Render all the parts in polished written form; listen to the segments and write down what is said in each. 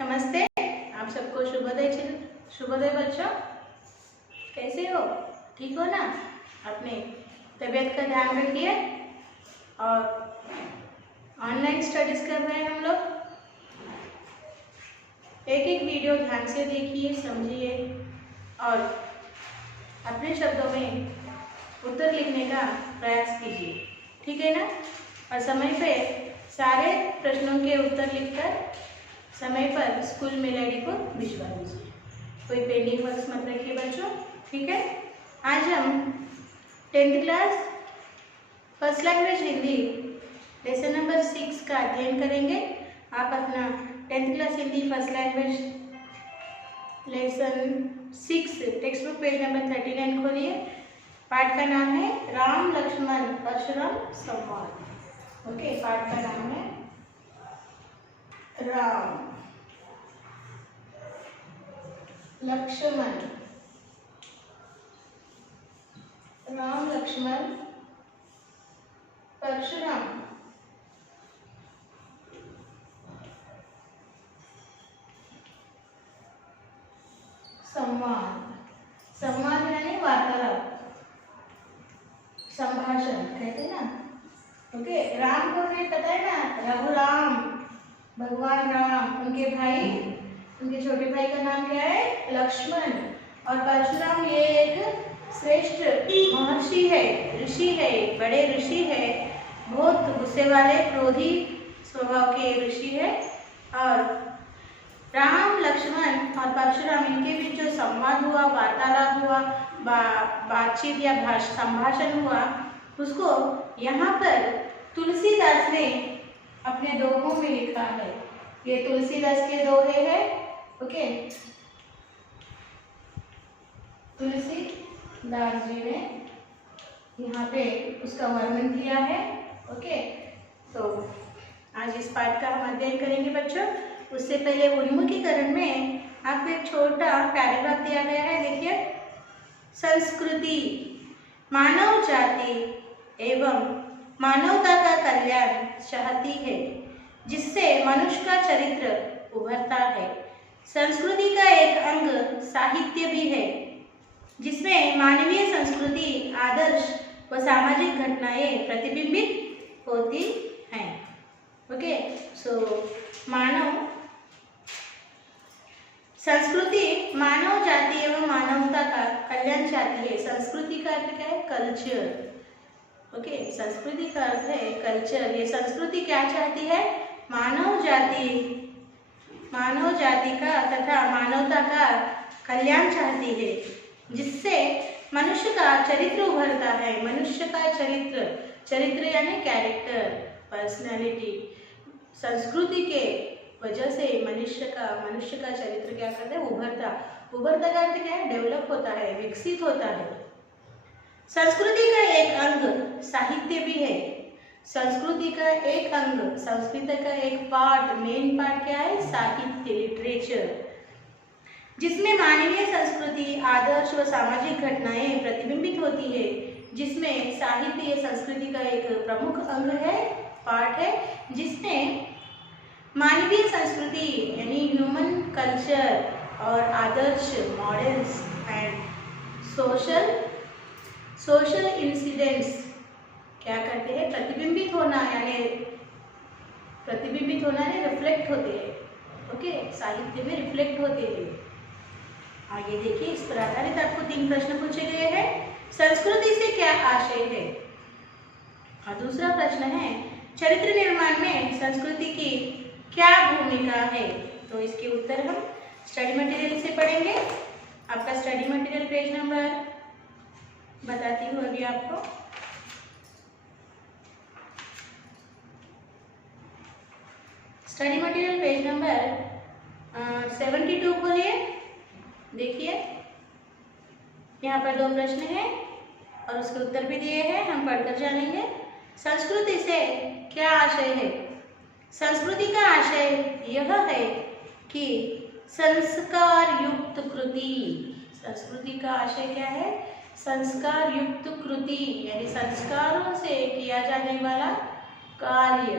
नमस्ते। आप सबको शुभोदय। शुभोदय बच्चों, कैसे हो? ठीक हो ना? अपने तबीयत का ध्यान रखिए। और ऑनलाइन स्टडीज कर रहे हैं हम लोग। एक एक वीडियो ध्यान से देखिए, समझिए और अपने शब्दों में उत्तर लिखने का प्रयास कीजिए, ठीक है ना? और समय पे सारे प्रश्नों के उत्तर लिखकर समय पर स्कूल मेल आईडी को भिजवा दीजिए। कोई पेंडिंग वर्क्स मत रखिए बच्चों, ठीक है? आज हम 10th class first language Hindi lesson number 6 का अध्ययन करेंगे। आप अपना 10th class Hindi first language lesson 6 text book page number 39 खोलिए। पाठ का नाम है राम लक्ष्मण परशुराम संवाद। ओके, पाठ का नाम है राम लक्ष्मण परशुराम संवाद। संवाद यानी वार्तालाप, संभाषण कहते ना। ओके, राम को हमें पता है ना, रघुराम, भगवान राम, उनके भाई, उनके छोटे भाई का नाम क्या है? लक्ष्मण। और परशुराम ये एक श्रेष्ठ महर्षि है, ऋषि है, बड़े ऋषि है, बहुत गुस्से वाले क्रोधी स्वभाव के ऋषि है। और राम, लक्ष्मण और परशुराम इनके बीच जो संवाद हुआ, वार्तालाप हुआ, बातचीत या संभाषण हुआ, उसको यहाँ पर तुलसीदास ने अपने दोहों में लिखा है। ये तुलसीदास के दोहे हैं। ओके, तुलसीदास जी ने यहाँ पे उसका वर्णन किया है। ओके, तो आज इस पाठ का हम अध्ययन करेंगे बच्चों। उससे पहले उन्मुखीकरण में आपको एक छोटा पैराग्राफ दिया गया है, देखिए। संस्कृति मानव जाति एवं मानवता का कल्याण चाहती है, जिससे मनुष्य का चरित्र उभरता है। संस्कृति का एक अंग साहित्य भी है, जिसमें मानवीय संस्कृति, आदर्श व सामाजिक घटनाएं प्रतिबिंबित होती हैं। ओके, सो मानव संस्कृति मानव जाति एवं मानवता का कल्याण चाहती है। संस्कृति का अर्थ क्या है? कल्चर। ओके, संस्कृति का अर्थ है कल्चर। ये संस्कृति क्या चाहती है? मानव जाति का तथा मानवता का कल्याण चाहती है, जिससे मनुष्य का चरित्र उभरता है। मनुष्य का चरित्र यानी कैरेक्टर, पर्सनैलिटी। संस्कृति के वजह से मनुष्य का चरित्र क्या करता है? उभरता का अर्थ क्या है? डेवलप होता है, विकसित होता है। संस्कृति का एक अंग साहित्य भी है। संस्कृति का एक अंग, संस्कृति का एक पार्ट, मेन पार्ट क्या है? साहित्य, लिटरेचर, जिसमें मानवीय संस्कृति, आदर्श व सामाजिक घटनाएं प्रतिबिंबित होती है। जिसमें साहित्य संस्कृति का एक प्रमुख अंग है, पार्ट है, जिसमें मानवीय संस्कृति यानी ह्यूमन कल्चर और आदर्श, मॉडल्स एंड सोशल इंसिडेंट्स क्या करते हैं? प्रतिबिंबित होना यानी रिफ्लेक्ट होते हैं। ओके, साहित्य में रिफ्लेक्ट होते हैं। आगे देखिए, इस पर आधारित आपको 3 प्रश्न पूछे गए हैं। संस्कृति से क्या आशय है? और दूसरा प्रश्न है, चरित्र निर्माण में संस्कृति की क्या भूमिका है? तो इसके उत्तर हम स्टडी मटेरियल से पढ़ेंगे। आपका स्टडी मटेरियल पेज नंबर बताती हूँ अभी आपको। स्टडी मटेरियल पेज नंबर 72 खोलिए। देखिए, यहाँ पर 2 प्रश्न हैं और उसके उत्तर भी दिए हैं, हम पढ़कर जानेंगे। संस्कृति से क्या आशय है? संस्कृति का आशय यह है कि संस्कार युक्त कृति। संस्कृति का आशय क्या है? संस्कार युक्त कृति यानी संस्कारों से किया जाने वाला कार्य,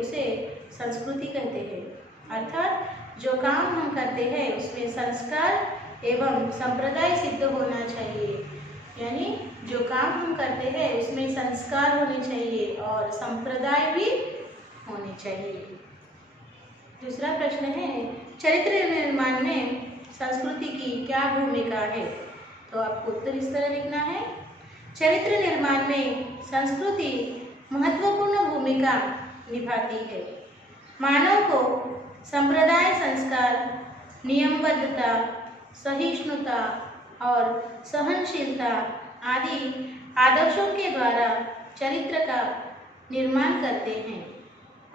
उसे संस्कृति कहते हैं। अर्थात जो काम हम करते हैं उसमें संस्कार एवं संप्रदाय सिद्ध होना चाहिए। यानी जो काम हम करते हैं उसमें संस्कार होने चाहिए और संप्रदाय भी होने चाहिए। दूसरा प्रश्न है, चरित्र निर्माण में संस्कृति की क्या भूमिका है? तो आपको उत्तर इस तरह लिखना है, चरित्र निर्माण में संस्कृति महत्वपूर्ण भूमिका निभाती है। मानव को संप्रदाय, संस्कार, नियमबद्धता, सहिष्णुता और सहनशीलता आदि आदर्शों के द्वारा चरित्र का निर्माण करते हैं।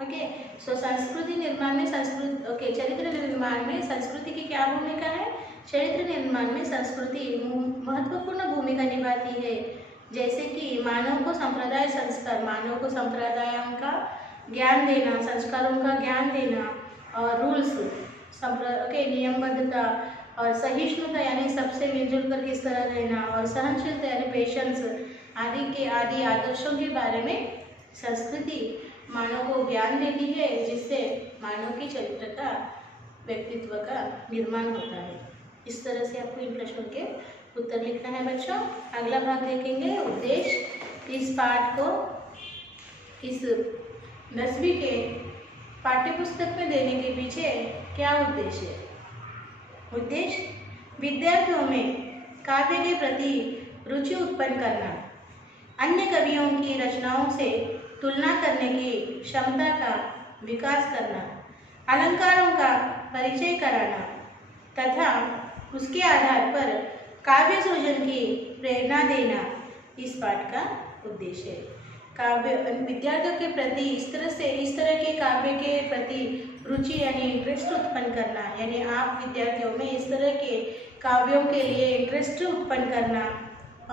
ओके, सो संस्कृति निर्माण में चरित्र निर्माण में संस्कृति की क्या भूमिका है? चरित्र निर्माण में संस्कृति महत्वपूर्ण भूमिका निभाती है। जैसे कि मानव को संप्रदाय संस्कार, मानव को संप्रदायों का ज्ञान देना, संस्कारों का ज्ञान देना और रूल्स नियमबद्धता और सहिष्णुता यानी सबसे मिलजुल कर किस तरह रहना और सहनशीलता यानी पेशेंस आदि आदर्शों के बारे में संस्कृति मानव को ज्ञान देती है, जिससे मानव के चरित्र का, व्यक्तित्व का निर्माण होता है। इस तरह से आपको इन प्रश्नों के उत्तर लिखना है बच्चों। अगला भाग देखेंगे, उद्देश्य। इस पाठ को इस 10वीं के पाठ्यपुस्तक में देने के पीछे क्या उद्देश्य है? उद्देश्य विद्यार्थियों में काव्य के प्रति रुचि उत्पन्न करना, अन्य कवियों की रचनाओं से तुलना करने की क्षमता का विकास करना, अलंकारों का परिचय कराना तथा उसके आधार पर काव्य सृजन की प्रेरणा देना इस पाठ का उद्देश्य है। काव्य विद्यार्थियों के प्रति इस तरह के काव्य के प्रति रुचि यानी इंटरेस्ट उत्पन्न करना, यानी आप विद्यार्थियों में इस तरह के काव्यों के लिए इंटरेस्ट उत्पन्न करना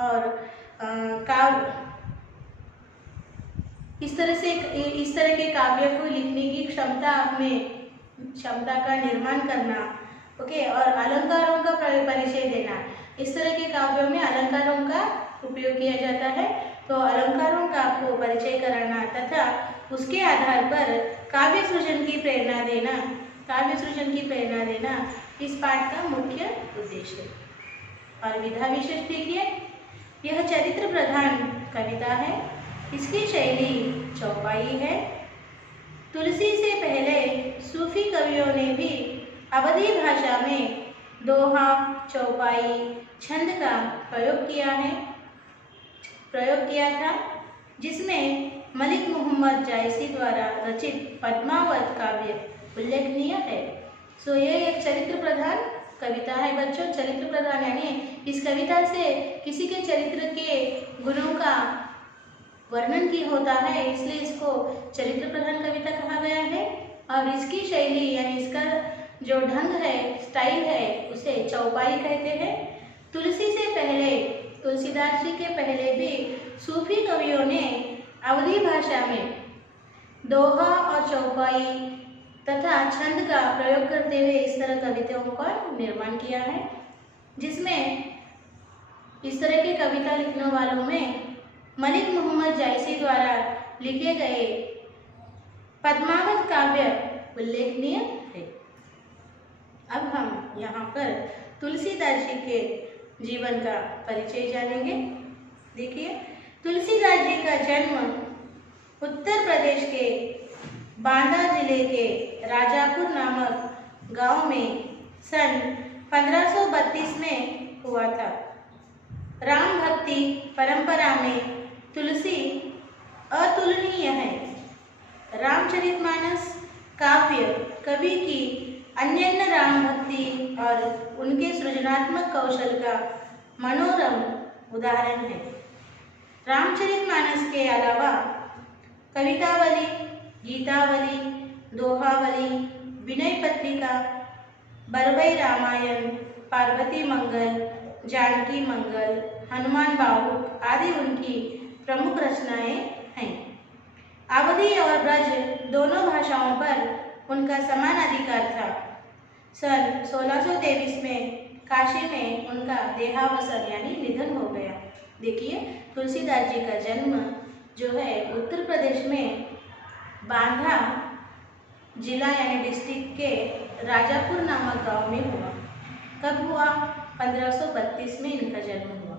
और इस तरह के काव्य को लिखने की क्षमता का निर्माण करना। ओके, और अलंकारों का परिचय देना। इस तरह के काव्यों में अलंकारों का उपयोग किया जाता है, तो अलंकारों का आपको परिचय कराना तथा उसके आधार पर काव्य सृजन की प्रेरणा देना इस पाठ का मुख्य उद्देश्य है। और विधा विशेष देखिए, यह चरित्र प्रधान कविता है। इसकी शैली चौपाई है। तुलसी से पहले सूफी कवियों ने भी अवधी भाषा में दोहा, चौपाई, छंद का प्रयोग किया था, जिसमें मलिक मोहम्मद जायसी द्वारा रचित पद्मावत काव्य उल्लेखनीय है। सो ये एक चरित्र प्रधान कविता है बच्चों। चरित्र प्रधान यानी इस कविता से किसी के चरित्र के गुणों का वर्णन की होता है, इसलिए इसको चरित्र प्रधान कविता कहा गया है। और इसकी शैली यानी इसका जो ढंग है, स्टाइल है, उसे चौपाई कहते हैं। तुलसीदास जी के पहले भी सूफी कवियों ने अवधी भाषा में दोहा और चौपाई तथा छंद का प्रयोग करते हुए इस तरह कविताओं का निर्माण किया है, जिसमें इस तरह की कविता लिखने वालों में मलिक मोहम्मद जायसी द्वारा लिखे गए पद्मावत काव्य उल्लेखनीय है। अब हम यहाँ पर तुलसीदास जी के जीवन का परिचय जानेंगे। देखिए, तुलसीदास जी का जन्म उत्तर प्रदेश के बांदा जिले के राजापुर नामक गांव में सन 1532 में हुआ था। राम भक्ति परंपरा में तुलसी अतुलनीय है। रामचरितमानस काव्य कवि की अन्य राम भक्ति और उनके सृजनात्मक कौशल का मनोरम उदाहरण है। रामचरितमानस के अलावा कवितावली, गीतावली, दोहावली, विनय पत्रिका, बरबई रामायण, पार्वती मंगल, जानकी मंगल, हनुमान बाहुक आदि उनकी प्रमुख रचनाएं हैं। अवधी और ब्रज दोनों भाषाओं पर उनका समान अधिकार था। सन 1623 में काशी में उनका देहावसान यानी निधन हो गया। देखिए, तुलसीदास जी का जन्म जो है उत्तर प्रदेश में बांदा जिला यानी डिस्ट्रिक्ट के राजापुर नामक गांव में हुआ। कब हुआ? 1532 में इनका जन्म हुआ।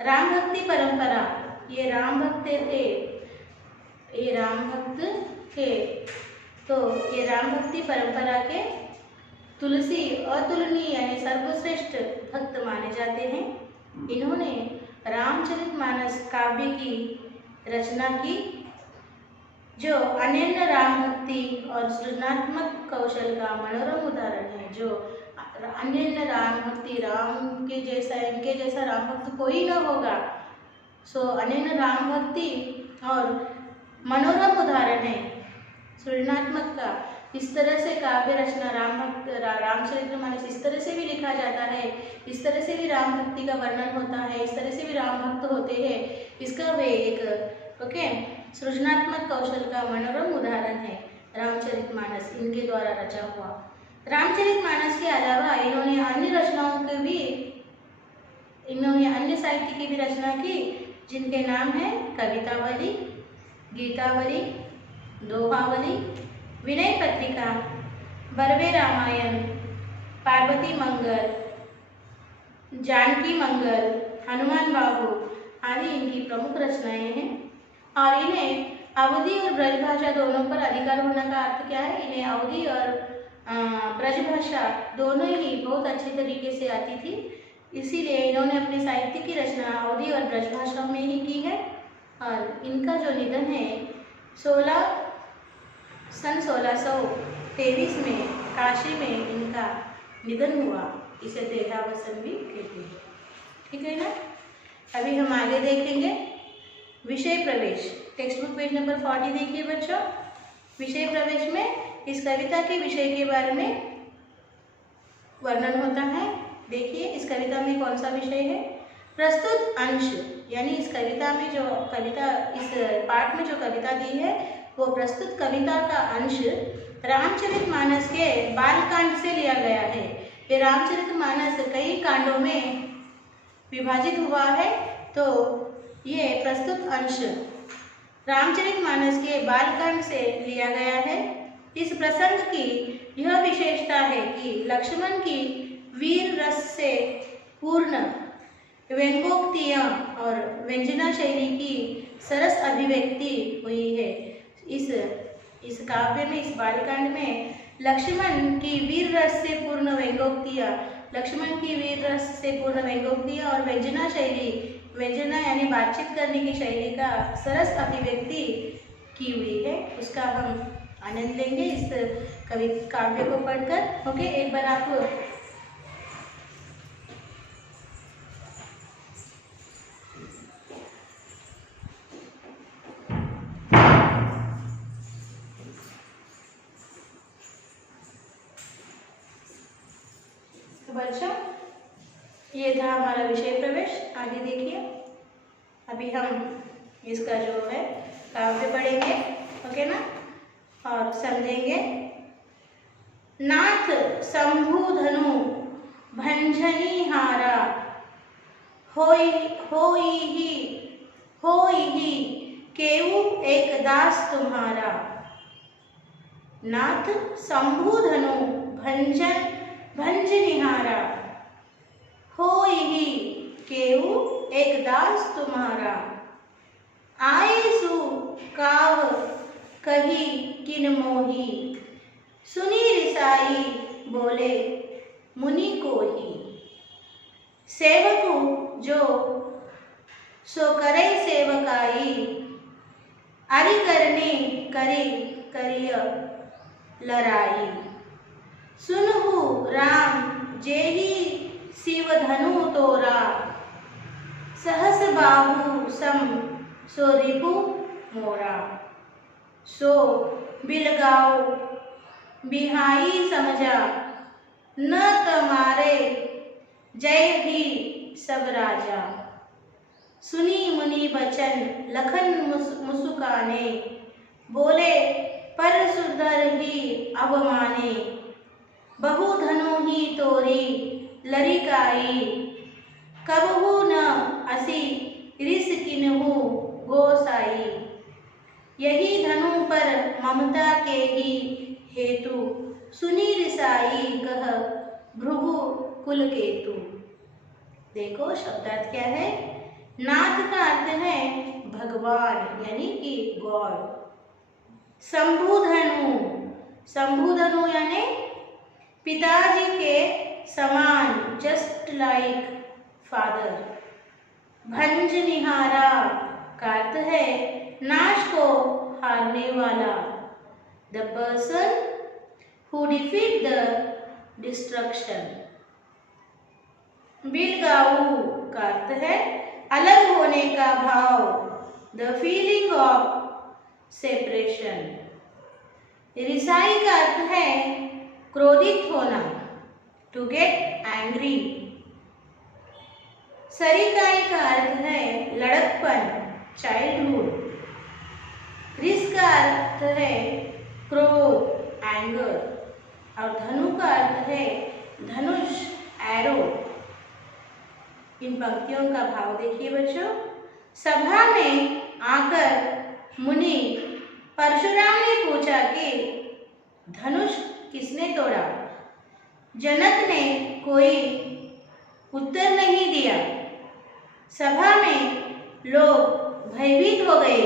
राम भक्ति परंपरा, ये राम भक्त थे, ये राम भक्त थे, तो ये राम भक्ति परंपरा के तुलसी अतुलनीय यानी सर्वश्रेष्ठ भक्त माने जाते हैं। इन्होंने रामचरितमानस काव्य की रचना की, जो अनन्य राम भक्ति और सृजनात्मक कौशल का मनोरम उदाहरण है। जो अनन्य राम भक्ति, राम के जैसा, इनके जैसा राम भक्त कोई न होगा। सो अनन्य राम भक्ति और मनोरम उदाहरण है सृजनात्मक का। इस तरह से काव्य रचना रामचरितमानस इस तरह से भी लिखा जाता है, इस तरह से भी राम भक्ति का वर्णन होता है, इस तरह से भी राम भक्त होते हैं। इसका वे एक सृजनात्मक कौशल का मनोरम उदाहरण है रामचरितमानस, इनके द्वारा रचा हुआ। रामचरितमानस के अलावा इन्होंने अन्य रचनाओं के भी, इन्होंने अन्य साहित्य की भी रचना की, जिनके नाम है कवितावली, गीतावली, दोहावली, विनय पत्रिका, बरवे रामायण, पार्वती मंगल, जानकी मंगल, हनुमान बाबू आदि इनकी प्रमुख रचनाएं हैं। और इन्हें अवधी और ब्रजभाषा दोनों पर अधिकार होने का अर्थ क्या है? इन्हें अवधी और ब्रजभाषा दोनों ही बहुत अच्छे तरीके से आती थी, इसीलिए इन्होंने अपने साहित्य की रचना अवधी और ब्रजभाषा में ही की है। और इनका जो निधन है सन 1623 में काशी में इनका निधन हुआ। इसे देहावसन भी कहते हैं। ठीक है ना? अभी हम आगे देखेंगे विषय प्रवेश। टेक्स्ट बुक पेज नंबर 40 देखिए बच्चों। विषय प्रवेश में इस कविता के विषय के बारे में वर्णन होता है। देखिए इस कविता में कौन सा विषय है? प्रस्तुत अंश, यानी इस कविता में जो कविता, इस पाठ में जो कविता दी है वो प्रस्तुत कविता का अंश रामचरितमानस के बालकांड से लिया गया है। ये रामचरितमानस कई कांडों में विभाजित हुआ है, तो ये प्रस्तुत अंश रामचरितमानस के बालकांड से लिया गया है। इस प्रसंग की यह विशेषता है कि लक्ष्मण की वीर रस से पूर्ण व्यंग्योक्तिय और व्यंजना शैली की सरस अभिव्यक्ति हुई है। इस काव्य में, इस बालकांड में लक्ष्मण की वीर रस से पूर्ण व्यंग्योक्तियाँ, लक्ष्मण की वीर रस से पूर्ण व्यंग्योक्तियाँ और व्यंजना शैली, व्यंजना यानी बातचीत करने की शैली का सरस अभिव्यक्ति की हुई है, उसका हम आनंद लेंगे इस काव्य को पढ़कर। ओके, एक बार आप बच्चों, ये था हमारा विषय प्रवेश। आगे देखिए, अभी हम इसका जो है काव्य पढ़ेंगे, ओके ना, और समझेंगे। नाथ शंभु धनु भंजनी हारा, होई ही केऊ एक दास तुम्हारा। नाथ शंभु धनु भंज निहारा, होई ही केऊ एक दास तुम्हारा। आए सु काव कही किन मोही, सुनी रिसाई बोले मुनि को ही। सेवकु जो सो करे सेवकाई, अरि करने करिय लड़ाई। सुनहु राम जेहि शिव धनु तोरा, सहस बाहु सम सो रिपु मोरा। सो बिलगाओ बिहाई समझा, न तमारे जय ही सब राजा। सुनी मुनि बचन लखन मुसुकाने, बोले पर सुधर ही अवमाने। बहु धनु ही तोरी लरिकाई, कबहु न असी रिस किन्हु गोसाई। यही धनु पर ममता के ही हेतु, सुनी रिसाई कह भृगु कुल केतु। देखो शब्दार्थ क्या है। नाथ का अर्थ है भगवान यानी कि गॉड। शंभुधनु, शंभुधनु यानी पिताजी के समान, जस्ट लाइक फादर। भंजनिहारा का अर्थ है नाश को हारने वाला, the person who defeat the destruction. बिलगाऊ का अर्थ है अलग होने का भाव, द फीलिंग ऑफ सेपरेशन। रिसाई का अर्थ है क्रोधित होना, टू गेट एंग्री। सरिकाई का अर्थ है लड़कपन, चाइल्डहुड। रिस का अर्थ है क्रोध, एंगर। और धनु का अर्थ है धनुष, एरो। इन पंक्तियों का भाव देखिए बच्चों। सभा में आकर मुनि परशुराम ने पूछा कि धनुष किसने तोड़ा। जनक ने कोई उत्तर नहीं दिया। सभा में लोग भयभीत हो गए,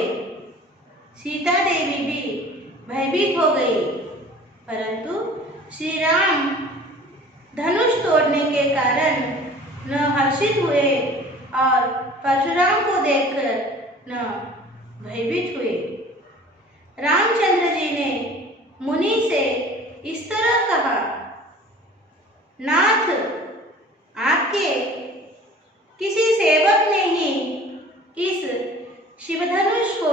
सीता देवी भी भयभीत हो गई, परंतु श्री राम धनुष तोड़ने के कारण न हर्षित हुए और परशुराम को देखकर न भयभीत हुए। रामचंद्र जी ने मुनि से इस तरह कहा, नाथ, आपके किसी सेवक ने ही इस शिवधनुष को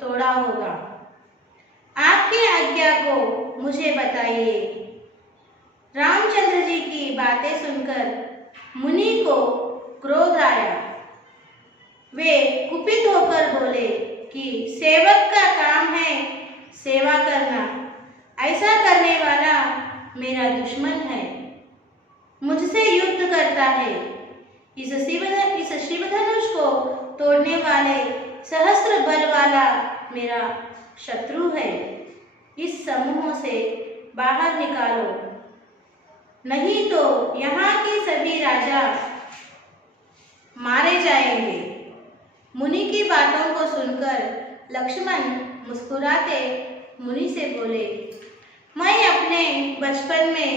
तोड़ा होगा। आपकी आज्ञा को मुझे बताइए। रामचंद्र जी की बातें सुनकर मुनि को क्रोध आया। वे कुपित होकर बोले कि सेवक का काम है सेवा करना, ऐसा करने वाला मेरा दुश्मन है, मुझसे युद्ध करता है। इस शिवधनुष को तोड़ने वाले सहस्त्र बल वाला मेरा शत्रु है। इस समूह से बाहर निकालो, नहीं तो यहाँ के सभी राजा मारे जाएंगे। मुनि की बातों को सुनकर लक्ष्मण मुस्कुराते मुनि से बोले, मैं अपने बचपन में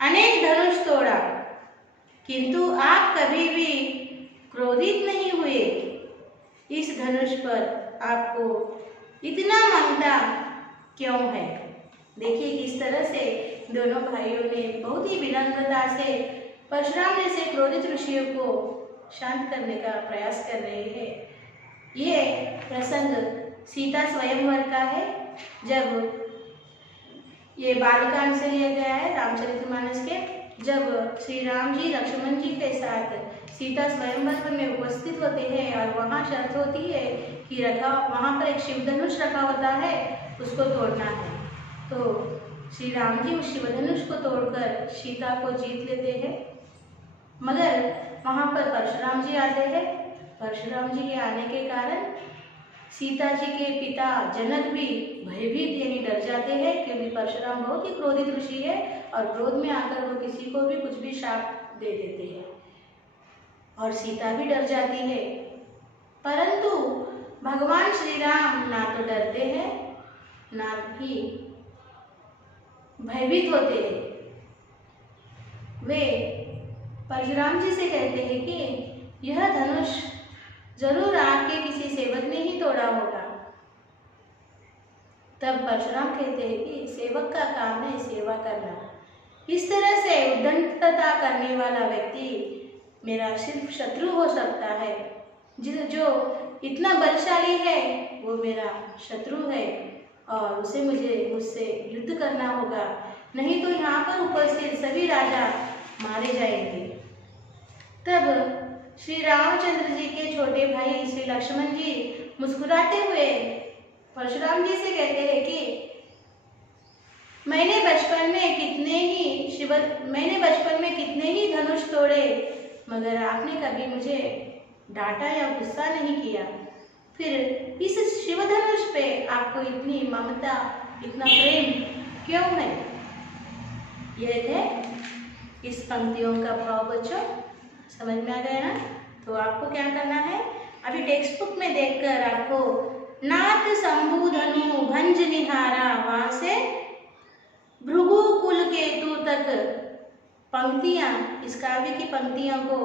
अनेक धनुष तोड़ा, किंतु आप कभी भी क्रोधित नहीं हुए। इस धनुष पर आपको इतना ममता क्यों है। देखिए किस तरह से दोनों भाइयों ने बहुत ही विनम्रता से परशुराम जैसे क्रोधित ऋषियों को शांत करने का प्रयास कर रहे हैं। ये प्रसंग सीता स्वयंवर का है, जब ये बालकांड से लिया गया है रामचरितमानस के। जब श्री राम जी लक्ष्मण जी के साथ सीता स्वयंवर में उपस्थित होते हैं और वहाँ शर्त होती है कि वहाँ पर एक शिवधनुष रखा होता है, उसको तोड़ना है। तो श्री राम जी उस शिवधनुष को तोड़कर सीता को जीत लेते हैं, मगर वहाँ पर परशुराम जी आते हैं। परशुराम जी के आने के कारण सीता जी के पिता जनक भी भयभीत यानी डर जाते हैं, क्योंकि परशुराम बहुत ही क्रोधित ऋषि है और क्रोध में आकर वो किसी को भी कुछ भी शाप दे देते हैं, और सीता भी डर जाती है। परंतु भगवान श्री राम ना तो डरते हैं ना ही भयभीत होते हैं। वे परशुराम जी से कहते हैं कि यह धनुष जरूर आपके किसी सेवक ने ही तोड़ा होगा। तब परशुराम कहते हैं कि सेवक का काम है सेवा करना। इस तरह से उद्दंडता करने वाला व्यक्ति मेरा सिर्फ शत्रु हो सकता है। जो इतना बलशाली है वो मेरा शत्रु है और उसे मुझसे युद्ध करना होगा, नहीं तो यहाँ पर उपस्थित सभी राजा मारे जाएंगे। तब श्री रामचंद्र जी के छोटे भाई श्री लक्ष्मण जी मुस्कुराते हुए परशुराम जी से कहते हैं कि मैंने बचपन में कितने ही धनुष तोड़े, मगर आपने कभी मुझे डांटा या गुस्सा नहीं किया। फिर इस शिवधनुष पे आपको इतनी ममता, इतना प्रेम क्यों है? ये थे इस पंक्तियों का भाव बच्चों, समझ में आ गया ना। तो आपको क्या करना है, अभी टेक्स्ट बुक में देखकर आपको नाथ शंभु धनु भंज निहारा, वहां से भृगु कुल केतु तक पंक्तियां, इस काव्य की पंक्तियों को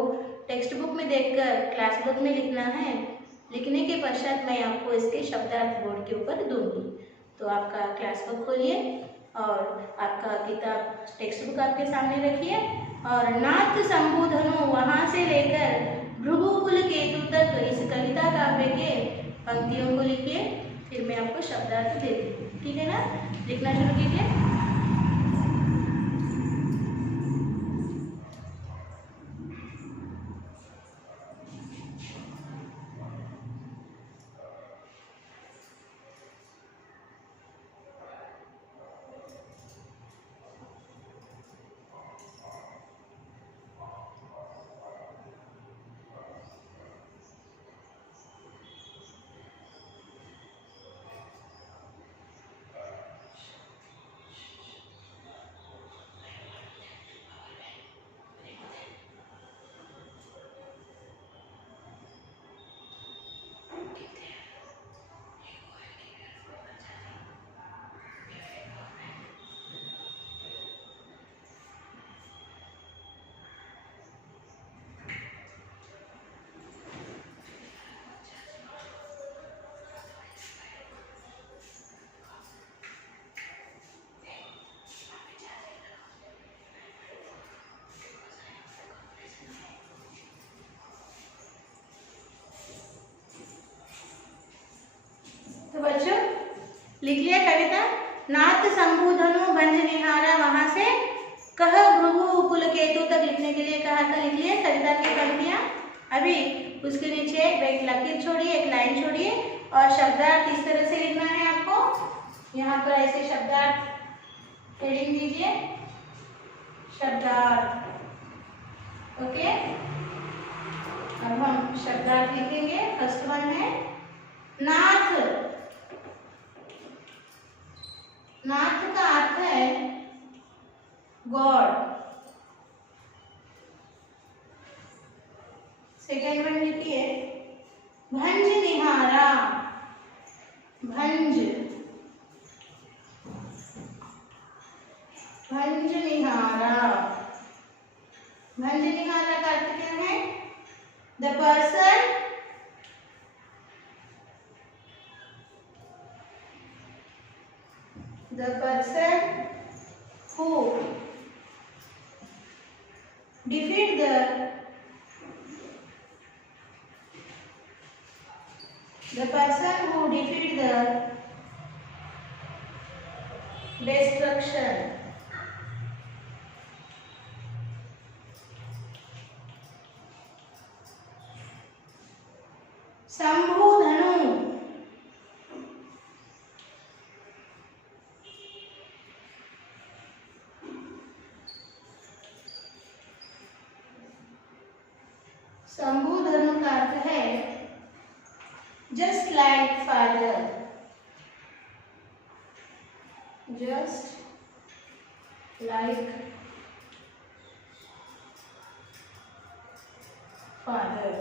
टेक्स्ट बुक में देखकर क्लास बुक में लिखना है। लिखने के पश्चात मैं आपको इसके शब्दार्थ बोर्ड के ऊपर दूंगी। तो आपका क्लास बुक खोलिए और आपका किताब टेक्स्ट बुक आपके सामने रखिए और नाथ शंभु धनु वहां से लेकर भृगुकुल केतु तक इस कविता काव्य के पंक्तियों को लिखिए। फिर मैं आपको शब्दार्थ दे दूँगी, ठीक है ना। लिखना शुरू कीजिए। तो बच्चों लिख लिया कविता। नाथ शंभु धनु भंज निहारा, वहां से कह भृगु कुल केतु तक लिखने के लिए कहा था। लिख लिया कविता की पंक्तियां। अभी उसके नीचे एक लकीर छोड़िए, एक लाइन छोड़िए और शब्दार्थ इस तरह से लिखना है आपको। यहाँ पर ऐसे शब्दार्थ हेडिंग दीजिए, शब्दार्थ। ओके, अब हम शब्दार्थ लिखेंगे। फर्स्ट वन है नाथ। नाथ का अर्थ है गॉड। सेकेंड वन लिखिए भंज निहारा। भंज, भंज निहारा। भंज निहारा का अर्थ क्या है? The person who defeat the person who defeat the destruction. Shambhu धनु, शंभु धनु का अर्थ है just like father. Just like father.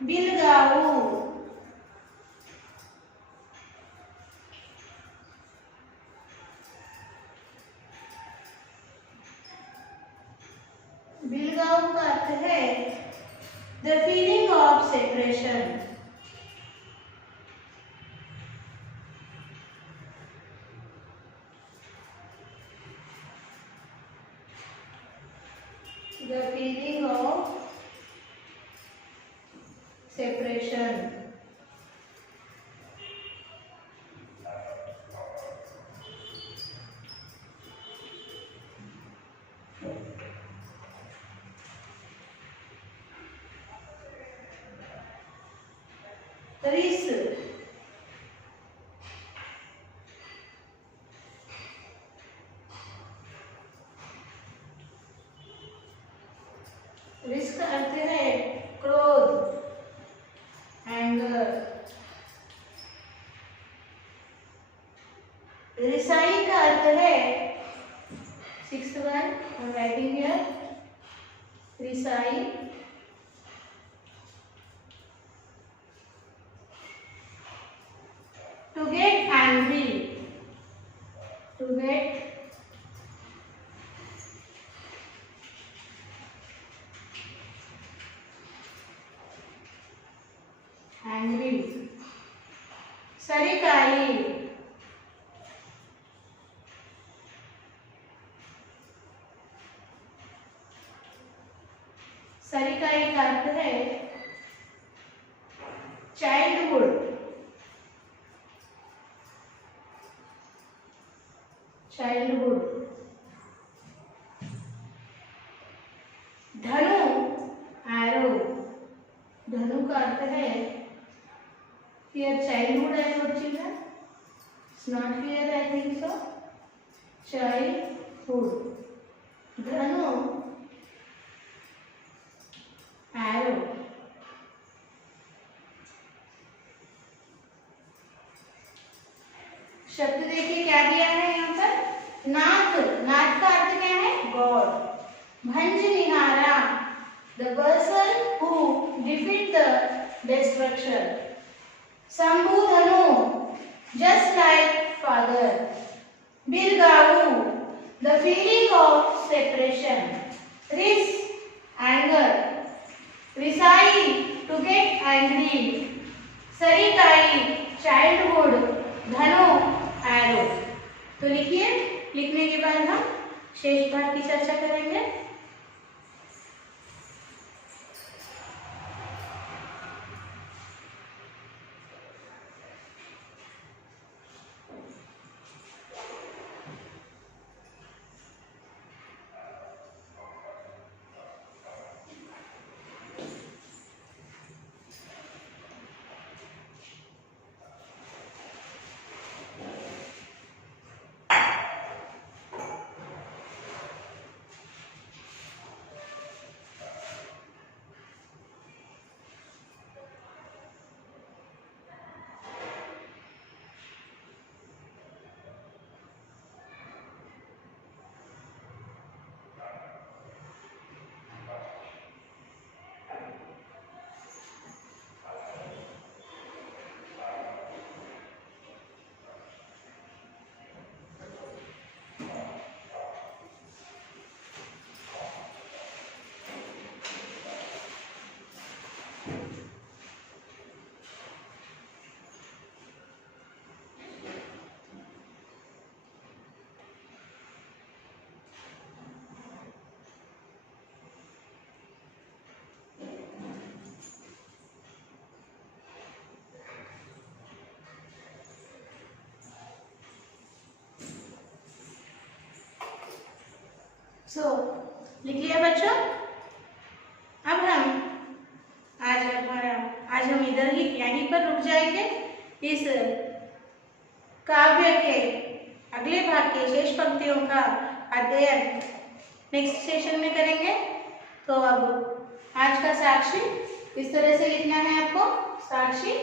बिलगाऊ, बिलगाऊ का अर्थ है the feeling of separation. The feeling of separation. रिस, रिस का अर्थ है क्रोध, एंगर। रिसाई का अर्थ है writing here recite to get angry, to get angry. सरिकाई, सरिकाई का अर्थ है चाइल्डहुड, चाइल्डहुड। धनु एरो, धनु का अर्थ है here childhood I wrote children, it's not here I think so, childhood, धनु एरो। शब्द देखिए क्या दिया है यहाँ पर, नाथ, नाथ का अर्थ क्या है गॉड। भंज निहारा, the person who defeat the destruction. Shambhu धनु, जस्ट लाइक फादर। बिरगाड़ू, द फीलिंग ऑफ सेपरेशन। रिस, एंगर। रिसाई, टू गेट एंग्री। सरिकाई, चाइल्डहुड। धनु एरो। तो लिखिए, लिखने के बाद हम शेष भाग की चर्चा करेंगे। लिख लिया बच्चों। अब हम इधर ही यहीं पर रुक जाएंगे। इस काव्य के अगले भाग के शेष पंक्तियों का अध्ययन नेक्स्ट सेशन में करेंगे। तो अब आज का साक्षी इस तरह से लिखना है आपको। साक्षी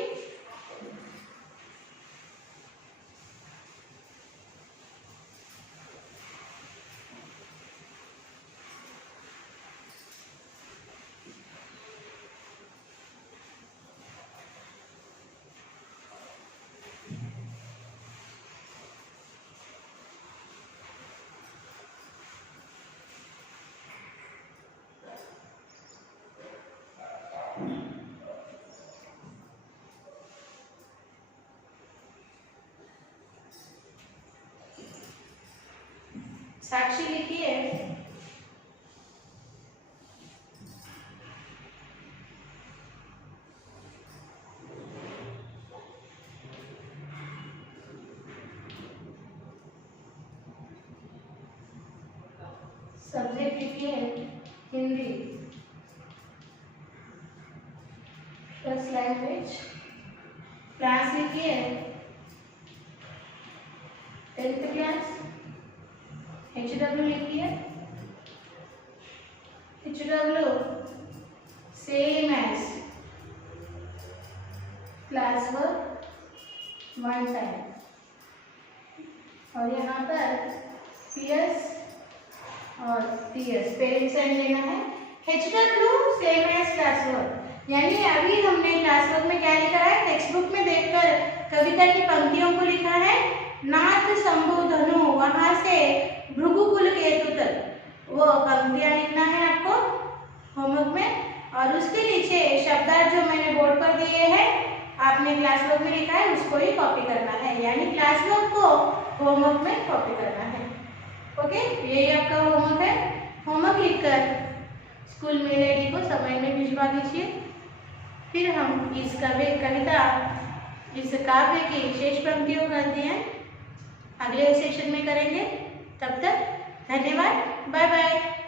साक्षी लिखिए। सब्जेक्ट लिखिए हिंदी, फर्स्ट लैंग्वेज। क्लास लिखिए 10th क्लास। HW लिखिए, HW same as class work 1 time. और यहाँ पर PS और PS पेन साइन लेना है। HW same as class work, यानी अभी हमने क्लास वर्क में क्या लिखा है, टेक्स्ट बुक में देखकर कविता की पंक्तियों को लिखा है, नाथ संबोधनु वहां से भृगुकुल केतु तक, वो पंक्तियां लिखना है आपको होमवर्क में। और उसके नीचे शब्दार्थ जो मैंने बोर्ड पर दिए हैं आपने क्लास वर्क में लिखा है उसको ही कॉपी करना है, यानी क्लास वर्क को होमवर्क में कॉपी करना है। ओके, यही आपका होमवर्क है। होमवर्क लिखकर स्कूल मेल आईडी को समय में भिजवा दीजिए। फिर हम इस कविता इस काव्य की शेष पंक्तियों का अध्ययन अगले सेशन में करेंगे। तब तक धन्यवाद, बाय बाय।